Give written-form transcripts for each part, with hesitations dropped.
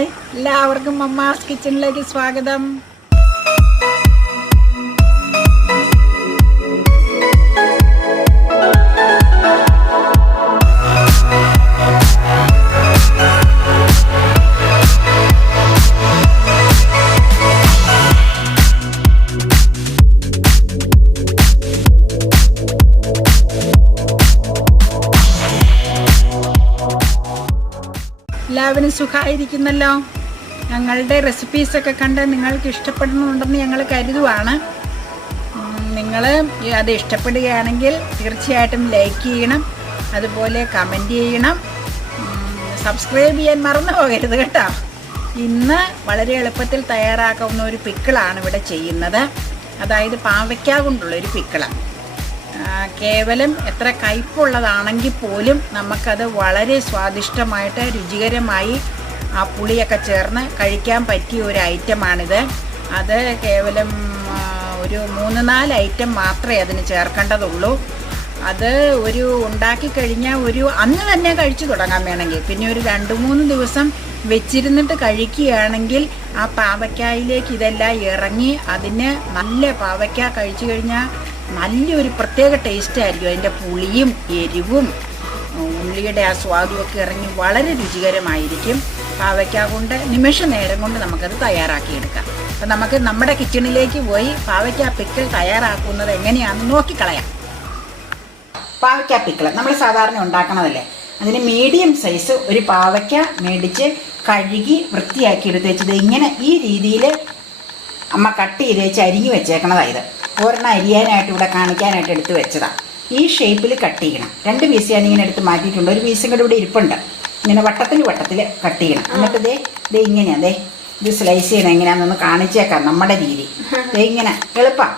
Hi, എല്ലാവർക്കും mamma's കിച്ചണിലേക്ക് സ്വാഗതം. എല്ലാവരും സുഖമായിരിക്കുന്നല്ലോ. ഞങ്ങളുടെ റെസിപ്പീസൊക്കെ കണ്ട് നിങ്ങൾക്ക് ഇഷ്ടപ്പെടുന്നുണ്ടെന്ന് ഞങ്ങൾ കരുതുവാണ്. നിങ്ങൾ അത് ഇഷ്ടപ്പെടുകയാണെങ്കിൽ തീർച്ചയായിട്ടും ലൈക്ക് ചെയ്യണം, അതുപോലെ കമൻറ്റ് ചെയ്യണം, സബ്സ്ക്രൈബ് ചെയ്യാൻ മറന്നു പോകരുത് കേട്ടോ. ഇന്ന് വളരെ എളുപ്പത്തിൽ തയ്യാറാക്കാവുന്ന ഒരു പിക്കിളാണ് ഇവിടെ ചെയ്യുന്നത്. അതായത് പാവയ്ക്ക കൊണ്ടുള്ളൊരു പിക്കിളാണ്. കേവലം എത്ര കയ്പുള്ളതാണെങ്കിൽ പോലും നമുക്കത് വളരെ സ്വാദിഷ്ടമായിട്ട് രുചികരമായി ആ പുളിയൊക്കെ ചേർന്ന് കഴിക്കാൻ പറ്റിയ ഒരു ഐറ്റമാണിത്. അത് കേവലം ഒരു 3-4 ഐറ്റം മാത്രമേ അതിന് ചേർക്കേണ്ടതുള്ളൂ. അത് ഒരു ഉണ്ടാക്കി കഴിഞ്ഞാൽ ഒരു അന്ന് തന്നെ കഴിച്ചു തുടങ്ങാൻ വേണമെങ്കിൽ, പിന്നെ ഒരു 2-3 ദിവസം വെച്ചിരുന്നിട്ട് കഴിക്കുകയാണെങ്കിൽ ആ പാവയ്ക്കായിലേക്ക് ഇതെല്ലാം ഇറങ്ങി അതിന് നല്ല പാവയ്ക്ക കഴിച്ചു കഴിഞ്ഞാൽ നല്ലൊരു പ്രത്യേക ടേസ്റ്റായിരിക്കും. അതിൻ്റെ പുളിയും എരിവും ഉള്ളിയുടെ ആ സ്വാദുമൊക്കെ ഇറങ്ങി വളരെ രുചികരമായിരിക്കും. പാവയ്ക്ക കൊണ്ട് നിമിഷ നേരം കൊണ്ട് നമുക്കത് തയ്യാറാക്കിയെടുക്കാം. അപ്പം നമുക്ക് നമ്മുടെ കിച്ചണിലേക്ക് പോയി പാവയ്ക്ക പിക്കിൾ തയ്യാറാക്കുന്നത് എങ്ങനെയാണെന്ന് നോക്കിക്കളയാം. പാവയ്ക്ക പിക്കിൾ നമ്മൾ സാധാരണ ഉണ്ടാക്കണതല്ലേ. അതിന് മീഡിയം സൈസ് ഒരു പാവയ്ക്ക മേടിച്ച് കഴുകി വൃത്തിയാക്കി എടുത്ത് വെച്ചത് ഇങ്ങനെ ഈ രീതിയിൽ അമ്മ കട്ട് ചെയ്ത് വെച്ച് അരിഞ്ഞു വെച്ചേക്കണതായത്. ഒരെണ്ണം അരിയാനായിട്ട് ഇവിടെ കാണിക്കാനായിട്ട് എടുത്ത് വെച്ചതാണ്. ഈ ഷേപ്പിൽ കട്ട് ചെയ്യണം. 2 പീസ് ഞാനിങ്ങനെ എടുത്ത് മാറ്റിയിട്ടുണ്ട്. ഒരു പീസും കൂടെ ഇവിടെ ഇരിപ്പുണ്ട്. ഇങ്ങനെ വട്ടത്തിൽ കട്ട് ചെയ്യണം. എന്നിട്ട് ദേ ഇങ്ങനെയാണ് ഇത് സ്ലൈസ് ചെയ്യണം. എങ്ങനെയാണെന്നൊന്ന് കാണിച്ചേക്കാം നമ്മുടെ രീതി. ഇങ്ങനെ എളുപ്പമാണ്.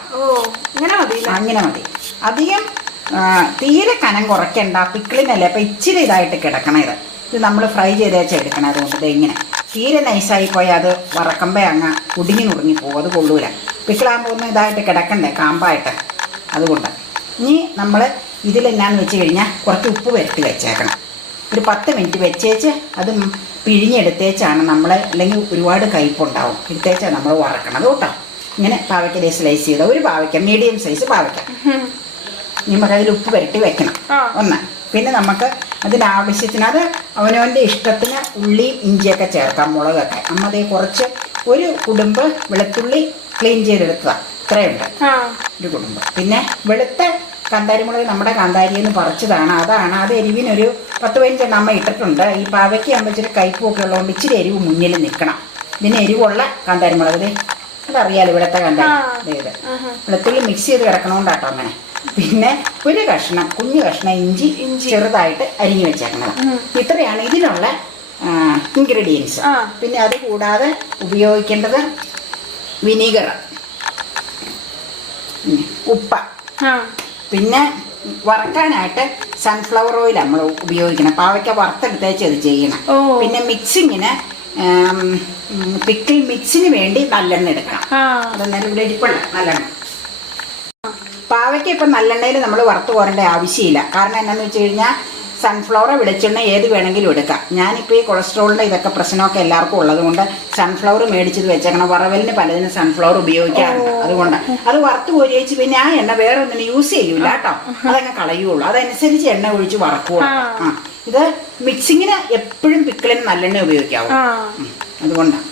അങ്ങനെ മതി. അധികം തീരെ കനം കുറയ്ക്കണ്ട. പിക്കിളിനല്ലേ, അപ്പം ഇച്ചിരി ഇതായിട്ട് കിടക്കണം. ഇത് നമ്മൾ ഫ്രൈ ചെയ്ത് വെച്ചെടുക്കണം. അതുകൊണ്ട് ഇങ്ങനെ തീരെ നൈസായി പോയാൽ അത് വറക്കുമ്പോൾ അങ്ങ് കുടുങ്ങി നുറുങ്ങി പോകും. അത് കൊള്ളൂല. പിക്കിളാകുമ്പോൾ ഒന്ന് ഇതായിട്ട് കിടക്കണ്ടേ, കാമ്പായിട്ട്. അതുകൊണ്ട് ഇനി നമ്മൾ ഇതിലെന്നാന്ന് വെച്ച് കഴിഞ്ഞാൽ കുറച്ച് ഉപ്പ് പുരട്ടി വെച്ചേക്കണം. ഒരു 10 മിനിറ്റ് വെച്ചേച്ച് അത് പിഴിഞ്ഞെടുത്തേച്ചാണ് നമ്മൾ, അല്ലെങ്കിൽ ഒരുപാട് കയ്പുണ്ടാവും, എടുത്തേച്ചാണ് നമ്മൾ വറക്കണത് കേട്ടോ. ഇങ്ങനെ പാവയ്ക്ക സ്ലൈസ് ചെയ്ത ഒരു പാവയ്ക്ക, മീഡിയം സൈസ് പാവയ്ക്ക. നമുക്കതിൽ ഉപ്പ് പുരട്ടി വെക്കണം ഒന്ന്. പിന്നെ നമുക്ക് അതിനാവശ്യത്തിന് അത് അവനവൻ്റെ ഇഷ്ടത്തിന് ഉള്ളിയും ഇഞ്ചിയൊക്കെ ചേർക്കാം, മുളകൊക്കെ. അമ്മ അതേ കുറച്ച് ഒരു കുടുംബ് വെളുത്തുള്ളി ക്ലീൻ ചെയ്തെടുത്തതാണ്. ഇത്രയുണ്ട് ഒരു കുടുംബ്. പിന്നെ വെളുത്ത കാന്താരിമുളക് നമ്മുടെ കാന്താരിയെന്ന് പറിച്ചതാണ്. അത് എരിവിനൊരു 10-15 അമ്മ ഇട്ടിട്ടുണ്ട്. ഈ പാവയ്ക്ക് ആകുമ്പോൾ ഇച്ചിരി കയ്പൊക്കെ ഉള്ളതുകൊണ്ട് ഇച്ചിരി എരിവ് മുന്നിൽ നിൽക്കണം. ഇതിന് എരിവുള്ള കാന്താരിമുളക് അതറിയാലോ, ഇവിടുത്തെ കാന്താരി. വെളുത്തുള്ളി മിക്സ് ചെയ്ത് കിടക്കണോണ്ടാട്ടോ അങ്ങനെ. പിന്നെ ഒരു കഷ്ണം, കുഞ്ഞു കഷ്ണം ഇഞ്ചി ചെറുതായിട്ട് അരിഞ്ഞു വെച്ചേക്കുന്നത്. ഇത്രയാണ് ഇതിനുള്ള ഇൻഗ്രീഡിയൻസ്. പിന്നെ അത് കൂടാതെ ഉപയോഗിക്കേണ്ടത് വിനീഗർ, ഉപ്പ, പിന്നെ വറക്കാനായിട്ട് സൺഫ്ലവർ ഓയിൽ നമ്മൾ ഉപയോഗിക്കണം. പാവയ്ക്ക വറുത്തെടുത്തേച്ച് അത് ചെയ്യണം. പിന്നെ മിക്സിങ്ങിന് പിക്കിൾ മിക്സിന് വേണ്ടി നല്ലെണ്ണ എടുക്കണം. അതെന്നാലും ഇവിടെ ഇരിപ്പുണ്ട് നല്ലെണ്ണ. പാവയ്ക്ക ഇപ്പം നല്ലെണ്ണയിൽ നമ്മൾ വറുത്ത് പോരേണ്ട ആവശ്യമില്ല. കാരണം എന്താണെന്ന് വെച്ച് കഴിഞ്ഞാൽ സൺഫ്ലവർ വെളിച്ചെണ്ണ ഏത് വേണമെങ്കിലും എടുക്കാം. ഞാനിപ്പോൾ ഈ കൊളസ്ട്രോളിൻ്റെ ഇതൊക്കെ പ്രശ്നമൊക്കെ എല്ലാവർക്കും ഉള്ളതുകൊണ്ട് സൺഫ്ലവർ മേടിച്ചത് വെച്ചേക്കണം. വറവലിന് പലതിനും സൺഫ്ലവർ ഉപയോഗിക്കാറുണ്ട്. അതുകൊണ്ട് അത് വറുത്ത് പോരി വെച്ച് പിന്നെ ആ എണ്ണ വേറെ ഒന്നിനും യൂസ് ചെയ്യൂല കേട്ടോ. അതങ്ങ് കളയുള്ളൂ. അതനുസരിച്ച് എണ്ണ ഒഴിച്ച് വറക്കുക. ഇത് മിക്സിങ്ങിന് എപ്പോഴും പിക്കിളിന് നല്ലെണ്ണ ഉപയോഗിക്കാവൂ. അതുകൊണ്ടാണ്.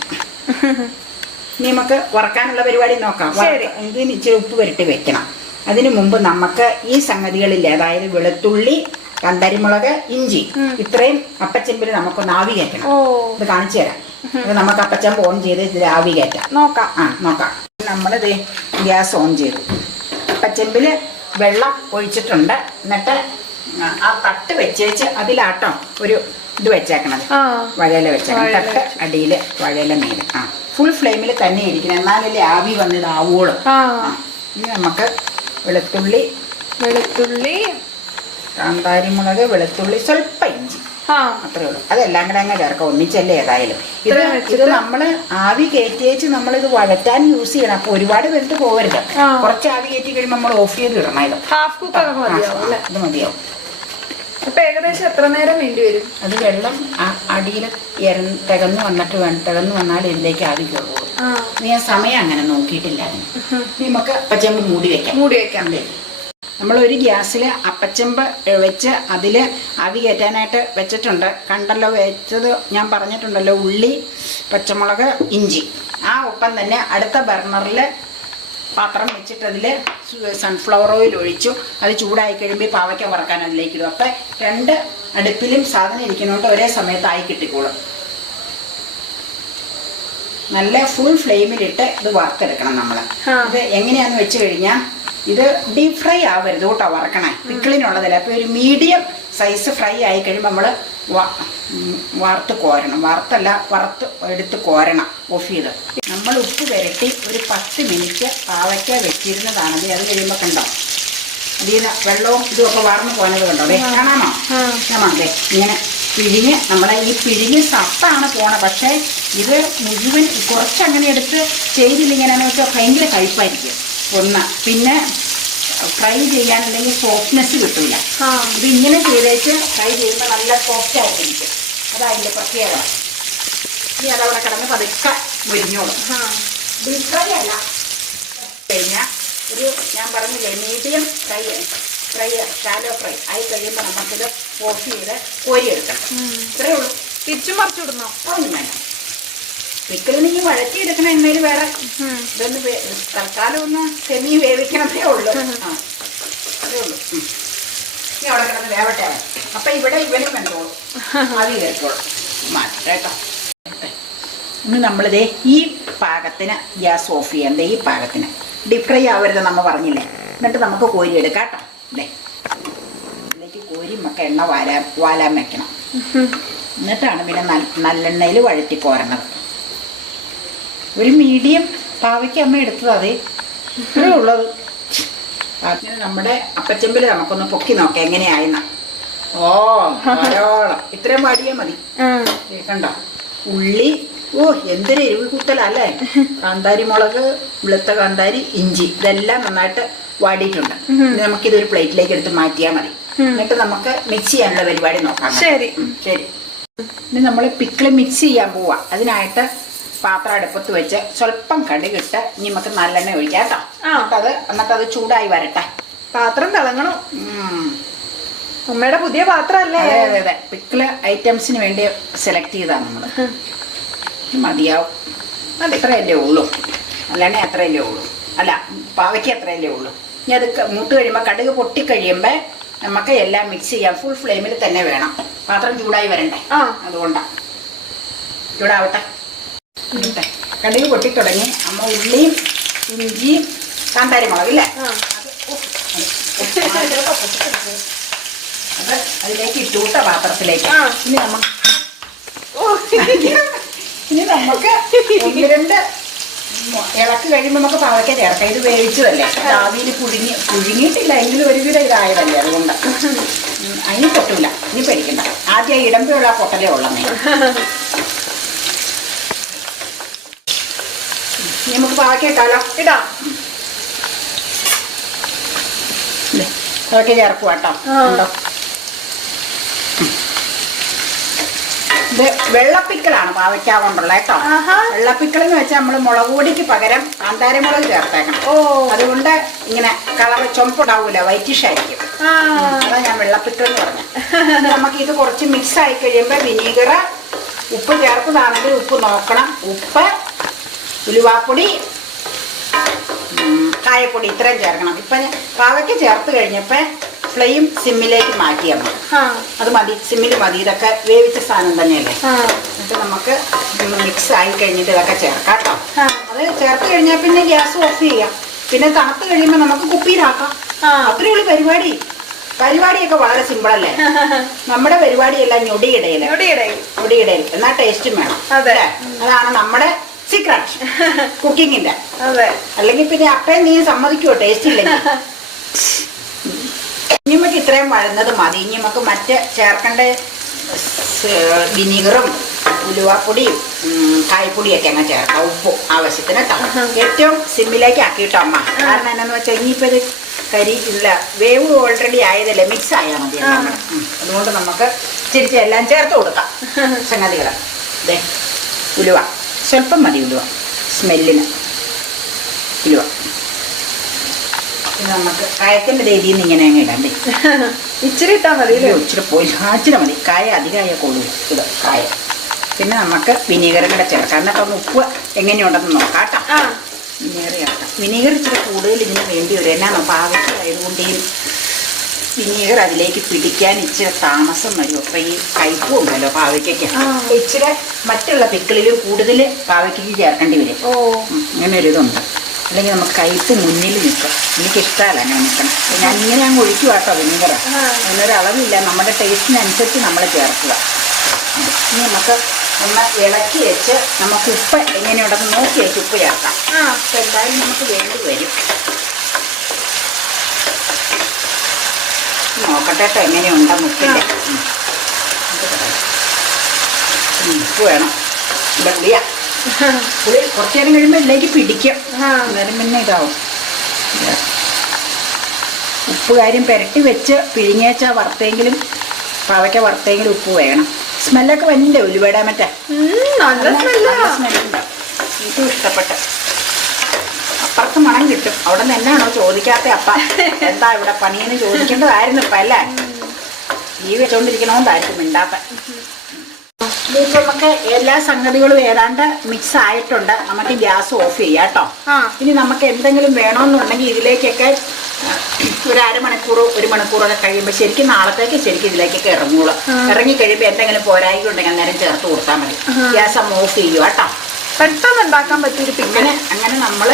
ഇനി നമുക്ക് വറക്കാനുള്ള പരിപാടി നോക്കാം. ഇതിന് ഇച്ചിരി ഉപ്പ് പുരട്ടി വെക്കണം. അതിനു മുമ്പ് നമുക്ക് ഈ സംഗതികളിൽ, അതായത് വെളുത്തുള്ളി, കാന്താരിമുളക്, ഇഞ്ചി, ഇത്രയും അപ്പച്ചെമ്പിൽ നമുക്കൊന്ന് ആവി കയറ്റണം. ഇത് കാണിച്ചു തരാം. അത് നമുക്ക് അപ്പച്ചമ്പ് ഓൺ ചെയ്ത് ഇതിൽ ആവി കയറ്റാം. നോക്കാം. നമ്മളിത് ഗ്യാസ് ഓൺ ചെയ്തു. അപ്പച്ചെമ്പിൽ വെള്ളം ഒഴിച്ചിട്ടുണ്ട്. എന്നിട്ട് ആ തട്ട് വെച്ചേച്ച് അതിലാട്ടോ ഒരു ഇത് വെച്ചേക്കണത്, വഴയില വെച്ചേക്കണം. തട്ട് അടിയിൽ, വഴയില മേലെ. ഫുൾ ഫ്ലെയിമിൽ തന്നെ ഇരിക്കണം, എന്നാലല്ലേ ആവി വന്നിതാവോളും. ഇനി നമുക്ക് വെളുത്തുള്ളി, കാന്താരിമുളക്, വെളുത്തുള്ളി, സ്വല്പം ഇഞ്ചി, അത്രേ ഉള്ളൂ. അതെല്ലാം കൂടെ അങ്ങ് ചേർക്കാം, ഒന്നിച്ചല്ലേ ഏതായാലും. ഇത് നമ്മൾ ആവി കയറ്റിയേച്ച് നമ്മളിത് വഴറ്റാൻ യൂസ് ചെയ്യണം. അപ്പൊ ഒരുപാട് വെന്ത് പോകരുത്. കുറച്ച് ആവി കയറ്റി കഴിയുമ്പോൾ നമ്മൾ ഓഫ് ചെയ്ത് ഇടണം. ഇത് മതിയാവും. അപ്പൊ ഏകദേശം എത്ര നേരം വേണ്ടി വരും? അത് വെള്ളം അടിയിൽ തികന്നു വന്നിട്ട് വേണം. തികന്നു വന്നാൽ ഇതിലേക്ക് ആവി കയറുള്ളൂ. ഞാൻ സമയം അങ്ങനെ നോക്കിയിട്ടില്ല അതിന്. നമുക്ക് അപ്പച്ചെമ്പ് മൂടി വെക്കാം. നമ്മളൊരു ഗ്യാസിൽ അപ്പച്ചെമ്പ് വെച്ച് അതിൽ ആവി കയറ്റാനായിട്ട് വെച്ചിട്ടുണ്ട്. കണ്ടല്ലോ വെച്ചത് ഞാൻ പറഞ്ഞിട്ടുണ്ടല്ലോ. ഉള്ളി, പച്ചമുളക്, ഇഞ്ചി. ആ ഒപ്പം തന്നെ അടുത്ത ബർണറിൽ പാത്രം വെച്ചിട്ട് അതിൽ സൺഫ്ലവർ ഓയിൽ ഒഴിച്ചു. അത് ചൂടായി കഴിയുമ്പോൾ പാവയ്ക്ക വറക്കാൻ അതിലേക്ക് ഇടും. അപ്പം 2 അടുപ്പിലും സാധനം ഇരിക്കുന്നതുകൊണ്ട് ഒരേ സമയത്തായി കിട്ടിക്കോളും. നല്ല ഫുൾ ഫ്ലെയിമിലിട്ട് ഇത് വറുത്തെടുക്കണം നമ്മൾ. ഇത് എങ്ങനെയാന്ന് വെച്ച് കഴിഞ്ഞാൽ ഇത് ഡീപ് ഫ്രൈ ആവരുത് കേട്ടോ വറക്കണേ. പിക്കിളിനുള്ളതല്ല. അപ്പോൾ ഒരു മീഡിയം സൈസ് ഫ്രൈ ആയി കഴിയുമ്പോൾ നമ്മൾ വറുത്ത് കോരണം. വറുത്ത് എടുത്ത് കോരണം. ഓഫ് ചെയ്ത് നമ്മൾ ഉപ്പ് പുരട്ടി ഒരു 10 മിനിറ്റ് പാവയ്ക്ക വെച്ചിരുന്നതാണത്. അത് കഴിയുമ്പോൾ കണ്ടോ അതിൽ നിന്ന് വെള്ളവും ഇതുമൊക്കെ വാർന്നു പോകുന്നത് കണ്ടോ? അതെ, കാണാമോ? അതെ, ഇങ്ങനെ പിഴിഞ്ഞ് നമ്മളെ ഈ പിഴിഞ്ഞ് സത്താണ് പോണ. പക്ഷേ ഇത് മുഴുവൻ കുറച്ചങ്ങനെ എടുത്ത് ചെയ്തില്ലെങ്കിലാന്ന് വെച്ചാൽ ഭയങ്കര കയ്പായിരിക്കും. ഒന്ന് പിന്നെ ഫ്രൈ ചെയ്യാൻ അല്ലെങ്കിൽ സോഫ്റ്റ്നെസ് കിട്ടില്ല. ഇത് ഇങ്ങനെ ചെയ്തേച്ച് ഫ്രൈ ചെയ്യുമ്പോൾ നല്ല സോഫ്റ്റ് ആയിട്ടിരിക്കും. അതതിൻ്റെ പ്രത്യേകത. ഇനി അതവിടെ കിടന്ന് പതുക്കെ മുരിഞ്ഞോളും. ഡീപ് ഫ്രൈ അല്ല. കഴിഞ്ഞാൽ ഒരു ഞാൻ പറഞ്ഞില്ലേ മീഡിയം ഫ്രൈ ഷാലോ ഫ്രൈ ആയി കഴിയുമ്പോൾ നമുക്കിത് ഓഫ് ചെയ്ത് കോരിയെടുക്കണം. ഇത്രയേ ഉള്ളൂ. തിരിച്ചും മറിച്ചു വിടണോ? ഒന്നും വേണ്ട. പിക്കിളിന് ഈ വഴറ്റിയെടുക്കണം. എന്നതിൽ വേറെ ഇതൊന്ന് തൽക്കാലം ഒന്ന് സെമി വേവിക്കണതേ ഉള്ളൂ. അതേ ഉള്ളൂ. ഇനി അവിടെ കിടന്ന് വേവട്ടെ. അപ്പം ഇവിടെ ഇവനും വെന്തോളും. ആവി കയറിക്കോളും. മാറ്റേട്ടോ. ഇനി നമ്മളിതേ ഈ പാകത്തിന് ഗ്യാസ് ഓഫ് ചെയ്യാം. ഈ പാകത്തിന് ഡീപ് ഫ്രൈ ആവരുത് നമ്മൾ പറഞ്ഞില്ലേ. എന്നിട്ട് നമുക്ക് കോരി എടുക്കാം കേട്ടോ. ഇതേ ഇതിലേക്ക് കോരി നമുക്ക് എണ്ണ വാലാൻ വെക്കണം. എന്നിട്ടാണ് പിന്നെ നല്ലെണ്ണയിൽ വഴറ്റി കോരണത്. ഒരു മീഡിയം പാവയ്ക്ക് അമ്മ എടുത്തത്. അതേ ഇത്രേ ഉള്ളത്. അങ്ങനെ നമ്മുടെ അപ്പച്ചെമ്പിൽ നമുക്കൊന്ന് പൊക്കി നോക്കാം എങ്ങനെയായെന്ന. ധാരാളം ഇത്രയും വാടിയാൽ മതി. കണ്ടോ ഉള്ളി. എന്തൊരു എരിവ് കൂട്ടലല്ലേ. കാന്താരി മുളക്, വെളുത്ത കാന്താരി, ഇഞ്ചി ഇതെല്ലാം നന്നായിട്ട് വാടിയിട്ടുണ്ട്. നമുക്കിതൊരു പ്ലേറ്റിലേക്ക് എടുത്ത് മാറ്റിയാൽ മതി. എന്നിട്ട് നമുക്ക് മിക്സ് ചെയ്യാനുള്ള പരിപാടി നോക്കാം. ശരി. ഇനി നമ്മൾ പിക്കിള് മിക്സ് ചെയ്യാൻ പോവാ. അതിനായിട്ട് പാത്രം അടുപ്പത്ത് വെച്ച് സ്വല്പം കടുകിട്ട് ഇനി നമുക്ക് നല്ലെണ്ണ ഒഴിക്കാം കേട്ടോ. എന്നിട്ട് അത് ചൂടായി വരട്ടെ. പാത്രം തിളങ്ങണം. അമ്മയുടെ പുതിയ പാത്രമല്ലേ? അതെ. പിക്കിള് ഐറ്റംസിന് വേണ്ടി സെലക്ട് ചെയ്താണ് നമ്മൾ. മതിയാവും. അത് ഇത്രയല്ലേ ഉള്ളൂ. നല്ലെണ്ണ അത്രയല്ലേ ഉള്ളൂ. അല്ല, പാവയ്ക്ക് അത്രയല്ലേ ഉള്ളൂ. ഇനി അത് മൂത്ത് കഴിയുമ്പോൾ കടുക് പൊട്ടിക്കഴിയുമ്പോൾ നമുക്ക് എല്ലാം മിക്സ് ചെയ്യാം. ഫുൾ ഫ്ലെയിമിൽ തന്നെ വേണം. പാത്രം ചൂടായി വരണ്ടേ. അതുകൊണ്ടാണ്. ചൂടാവട്ടെ. കടുക് പൊട്ടി തുടങ്ങി. അമ്മ ഉള്ളിയും ഇഞ്ചിയും കാന്താരി മുളകില്ലേ അത് അതിലേക്ക് ഇട്ടൂട്ട പാത്രത്തിലേക്ക്. ഇനി നമുക്ക് 1-2 ഇളക്ക് കഴിയുമ്പോൾ നമുക്ക് പാവയ്ക്ക ചേർക്കാം. ഇത് വേവിച്ചതല്ലേ. ആവിയിൽ പുഴുങ്ങിയിട്ടില്ല. എങ്കിലും ഒരുവിധം ഇതായതല്ലേ. അതുകൊണ്ട് അതിന് പൊട്ടില്ല. ഇനി പേടിക്കണ്ട. ആദ്യം ഇടമ്പുള്ള പൊട്ടലേ ഉള്ളന്നേ. നമുക്ക് പാവയ്ക്ക ഇട്ടാലോ? ഇടാം. പാവയ്ക്ക ചേർക്കുക കേട്ടോ. ഉണ്ടോ? ഇത് വെള്ളപ്പിക്കലാണ് പാവയ്ക്ക കൊണ്ടുള്ള കേട്ടോ. വെള്ളപ്പിക്കൽ എന്ന് വെച്ചാൽ നമ്മൾ മുളക് പൊടിക്ക് പകരം കാന്താരമുളക് ചേർത്തേക്കണം. അതുകൊണ്ട് ഇങ്ങനെ കളർ ചുമപ്പുണ്ടാവൂല, വൈറ്റിഷ് ആയിരിക്കും. അതാ ഞാൻ വെള്ളപ്പിക്കൽ എന്ന് പറഞ്ഞത്. നമുക്ക് ഇത് കുറച്ച് മിക്സ് ആയി കഴിയുമ്പോൾ വിനീഗർ, ഉപ്പ് ചേർത്തതാണെങ്കിൽ ഉപ്പ് നോക്കണം. ഉപ്പ്, ഉലുവാപ്പൊടി, കായപ്പൊടി ഇത്രയും ചേർക്കണം. ഇപ്പം പാവയ്ക്ക് ചേർത്ത് കഴിഞ്ഞപ്പോൾ ഫ്ലെയിം സിമ്മിലേക്ക് മാറ്റിയാൽ മതി. അത് മതി, സിമ്മിൽ മതി. ഇതൊക്കെ വേവിച്ച സാധനം തന്നെയല്ലേ. എന്നിട്ട് നമുക്ക് മിക്സ് ആയി കഴിഞ്ഞിട്ട് ഇതൊക്കെ ചേർക്കാം കേട്ടോ. അത് ചേർത്ത് കഴിഞ്ഞാൽ പിന്നെ ഗ്യാസ് ഓഫ് ചെയ്യാം. പിന്നെ തണുത്ത് കഴിയുമ്പോൾ നമുക്ക് കുപ്പിയിലാക്കാം. അത്രയേ ഉള്ളൂ പരിപാടി. പരിപാടിയൊക്കെ വളരെ സിമ്പിളല്ലേ. നമ്മുടെ പരിപാടിയെല്ലാം ഞൊടിയിടയിൽ എന്നാൽ ടേസ്റ്റും വേണം. അതാണ് നമ്മുടെ സീക്രട്ട് കുക്കിങ്ങിന്റെ. അല്ലെങ്കിൽ പിന്നെ അപ്പയും നീ സമ്മതിക്കുവോ ടേസ്റ്റ് ഇല്ലെങ്കിൽ? ഇനി നമുക്ക് ഇത്രയും വഴന്നത് മതി. ഇനി നമുക്ക് മറ്റ് ചേർക്കേണ്ട വിനീഗറും ഉലുവാപ്പൊടിയും കായപ്പൊടിയൊക്കെ അങ്ങ് ചേർക്കാം. ഉപ്പും ആവശ്യത്തിന് കേട്ടോ. ഏറ്റവും സിമ്മിലേക്ക് ആക്കിയിട്ടോ അമ്മ. കാരണം എന്നാന്ന് വെച്ചാൽ ഇനിയിപ്പോൾ ഇത് കരി ഇല്ല, വേവ് ഓൾറെഡി ആയതല്ലേ, മിക്സ് ആയാൽ മതി എല്ലാം കൂടെ. അതുകൊണ്ട് നമുക്ക് ഇച്ചിരി എല്ലാം ചേർത്ത് കൊടുക്കാം സംഗതികൾ. ഇതേ ഉലുവ സ്വല്പം മതി, ഉലുവ സ്മെല്ലിന് ഉലുവ. പിന്നെ നമുക്ക് കായത്തിൻ്റെ രീതിയിൽ നിന്ന് ഇങ്ങനെ അങ്ങ് ഇടണ്ടേ, ഇച്ചിരി ഇട്ടാൽ മതി. ഇച്ചിരി പോയി ഇച്ചിരി മതി, കായ അധികമായ കൊള്ളു ഇത് കായ. പിന്നെ നമുക്ക് വിനീഗറും കൂടെ ചേർക്കാം, എന്നിട്ട് ഒന്ന് ഉപ്പ് എങ്ങനെയുണ്ടെന്ന് നോക്കാം കേട്ടോ. വിനീഗർ ചേർക്കാം. വിനീഗർ ഇച്ചിരി കൂടുതൽ ഇതിന് വേണ്ടി വരും. എന്നാണോ പാവയ്ക്കായതുകൊണ്ട് ഈ വിനീഗർ അതിലേക്ക് പിടിക്കാൻ ഇച്ചിരി താമസം വരും. അപ്പം ഈ കയ്പും ഉണ്ടല്ലോ പാവയ്ക്കൊക്കെ, ഇച്ചിരി മറ്റുള്ള പിക്കിളിലും കൂടുതൽ പാവയ്ക്കയ്ക്ക് ചേർക്കേണ്ടി വരും. അങ്ങനെ ഒരു ഇതുണ്ട്. അല്ലെങ്കിൽ നമുക്ക് കയ്പ് മുന്നിൽ നിൽക്കും. എനിക്കിഷ്ടമല്ല അങ്ങനെ നിൽക്കണം. ഞാൻ ഇങ്ങനെ അങ്ങ് ഒഴിക്കുക കേട്ടോ വിനീഗർ. അതിനൊരളവില്ല, നമ്മുടെ ടേസ്റ്റിനനുസരിച്ച് നമ്മൾ ചേർക്കുക. ഇനി നമുക്ക് ഒന്ന് ഇളക്കി വെച്ച് നമുക്ക് ഉപ്പ് എങ്ങനെയുണ്ടെന്ന് നോക്കി വെച്ച് ഉപ്പ് ചേർക്കാം. അപ്പം എന്തായാലും നമുക്ക് വേണ്ടി വരും. നോക്കട്ടെ കേട്ടോ എങ്ങനെയുണ്ടെന്ന് ഉപ്പിൻ്റെ. ഉപ്പ് വേണം. ഇവിടെ പുളിയാ, പുളി കുറച്ച് നേരം കഴിയുമ്പോൾ ഇതിലേക്ക് പിടിക്കും. അന്നേരം പിന്നെ ഇതാവും. ഉപ്പ് കാര്യം പുരട്ടി വെച്ച് പിഴിഞ്ഞേച്ചാൽ വറുത്തെങ്കിലും പാവയ്ക്ക വറുത്തെങ്കിലും ഉപ്പ് വേണം. സ്മെല്ലൊക്കെ വന്നില്ലേ ഉലുവയുടെ മറ്റേ നല്ല സ്മെല്ലുണ്ട്. എനിക്കും ഇഷ്ടപ്പെട്ട്. അപ്പുറത്ത് മണം കിട്ടും. അവിടെ നിന്ന് എന്നാണോ ചോദിക്കാത്ത അപ്പ എന്താ ഇവിടെ പണിയെന്ന് ചോദിക്കേണ്ടതായിരുന്നു ഇപ്പം അല്ലേ. ഈ വെച്ചോണ്ടിരിക്കണമെന്നായിരിക്കും മിണ്ടാത്ത. ഇതിപ്പോൾ നമുക്ക് എല്ലാ സംഗതികളും ഏതാണ്ട് മിക്സ് ആയിട്ടുണ്ട്. നമുക്ക് ഗ്യാസ് ഓഫ് ചെയ്യാം കേട്ടോ. ഇനി നമുക്ക് എന്തെങ്കിലും വേണമെന്നുണ്ടെങ്കിൽ ഇതിലേക്കൊക്കെ ഒരു അരമണിക്കൂർ 1 മണിക്കൂറൊക്കെ കഴിയുമ്പോൾ ശരിക്കും നാളത്തേക്ക് ശരിക്കും ഇതിലേക്കൊക്കെ ഇറങ്ങുള്ളൂ. ഇറങ്ങി കഴിയുമ്പോൾ എന്തെങ്കിലും പോരായ്മ ഉണ്ടെങ്കിൽ അന്നേരം ചേർത്ത് കൊടുത്താൽ മതി. ഗ്യാസ് ഓഫ് ചെയ്യുക കേട്ടോ. പെട്ടെന്ന് ഉണ്ടാക്കാൻ പറ്റിയൊരു പിക്കിള്. അങ്ങനെ നമ്മൾ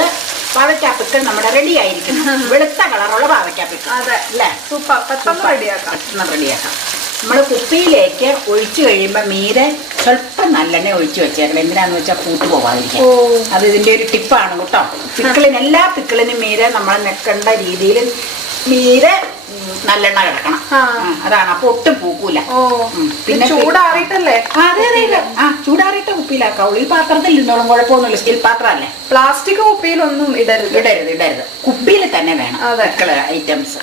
പാവയ്ക്കാ പിക്കിൾ നമ്മുടെ റെഡി ആയിരിക്കും. വെളുത്ത കളറുള്ള പാവയ്ക്കാ പിക്കിൾ. അതെ അല്ലേ, സൂപ്പർ. പെട്ടെന്ന് റെഡിയാക്കാം. നമ്മൾ കുപ്പിയിലേക്ക് ഒഴിച്ചു കഴിയുമ്പോൾ മീതെ സ്വല്പം നല്ലെണ്ണ ഒഴിച്ചു വെച്ചേക്കണം. എന്തിനാന്ന് വെച്ചാൽ പൂട്ട് പോവാതിരിക്കാൻ. അത് ഇതിൻ്റെ ഒരു ടിപ്പാണ് കേട്ടോ. പിക്കിളിന് എല്ലാ പിക്കിളിനും മീതെ നമ്മൾ നിൽക്കേണ്ട രീതിയിൽ മീതെ നല്ലെണ്ണ കിടക്കണം. അതാണ്, അപ്പൊ ഒട്ടും പൂക്കൂല. പിന്നെ ചൂടാറിയിട്ടല്ലേ? അതെ ചൂടാറിയിട്ട് കുപ്പിയിലാക്കാം. ഉള്ളിൽ പാത്രത്തിൽ ഇരുന്നോളും, കുഴപ്പമൊന്നുമില്ല. സ്റ്റീൽ പാത്രമല്ലേ. പ്ലാസ്റ്റിക് കുപ്പിയിലൊന്നും ഇടരുത്. കുപ്പിയിൽ തന്നെ വേണം പിക്കിള് ഐറ്റംസ്.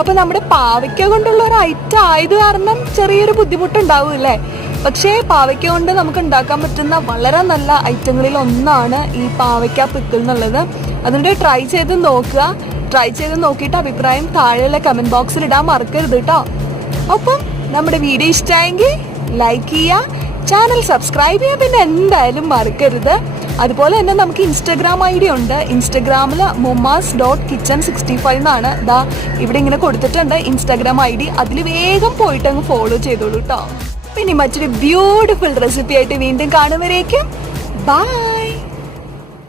അപ്പൊ നമ്മുടെ പാവയ്ക്ക കൊണ്ടുള്ള ഒരു ഐറ്റം ആയത് കാരണം ചെറിയൊരു ബുദ്ധിമുട്ടുണ്ടാവും അല്ലേ. പക്ഷേ പാവയ്ക്ക കൊണ്ട് നമുക്ക് ഉണ്ടാക്കാൻ പറ്റുന്ന വളരെ നല്ല ഐറ്റങ്ങളിൽ ഒന്നാണ് ഈ പാവയ്ക്ക പിക്കിൾ എന്നുള്ളത്. അതുകൊണ്ട് ട്രൈ ചെയ്ത് നോക്കിയിട്ട് അഭിപ്രായം താഴെയുള്ള കമന്റ് ബോക്സിൽ ഇടാൻ മറക്കരുത് കേട്ടോ. ഒപ്പം നമ്മുടെ വീഡിയോ ഇഷ്ടമായെങ്കിൽ ലൈക്ക് ചെയ്യുക, ചാനൽ സബ്സ്ക്രൈബ് ചെയ്യാൻ പിന്നെ എന്തായാലും മറക്കരുത്. അതുപോലെ തന്നെ നമുക്ക് ഇൻസ്റ്റഗ്രാം ID ഉണ്ട്. ഇൻസ്റ്റഗ്രാമിൽ momas.kitchen65 എന്നാണ് ഇവിടെ ഇങ്ങനെ കൊടുത്തിട്ടുണ്ട് ഇൻസ്റ്റഗ്രാം ID. അതിൽ വേഗം പോയിട്ട് അങ്ങ് ഫോളോ ചെയ്തോളൂ കേട്ടോ. പിന്നെ മറ്റൊരു ബ്യൂട്ടിഫുൾ റെസിപ്പി ആയിട്ട് വീണ്ടും കാണുന്നവരേക്കും ബൈ.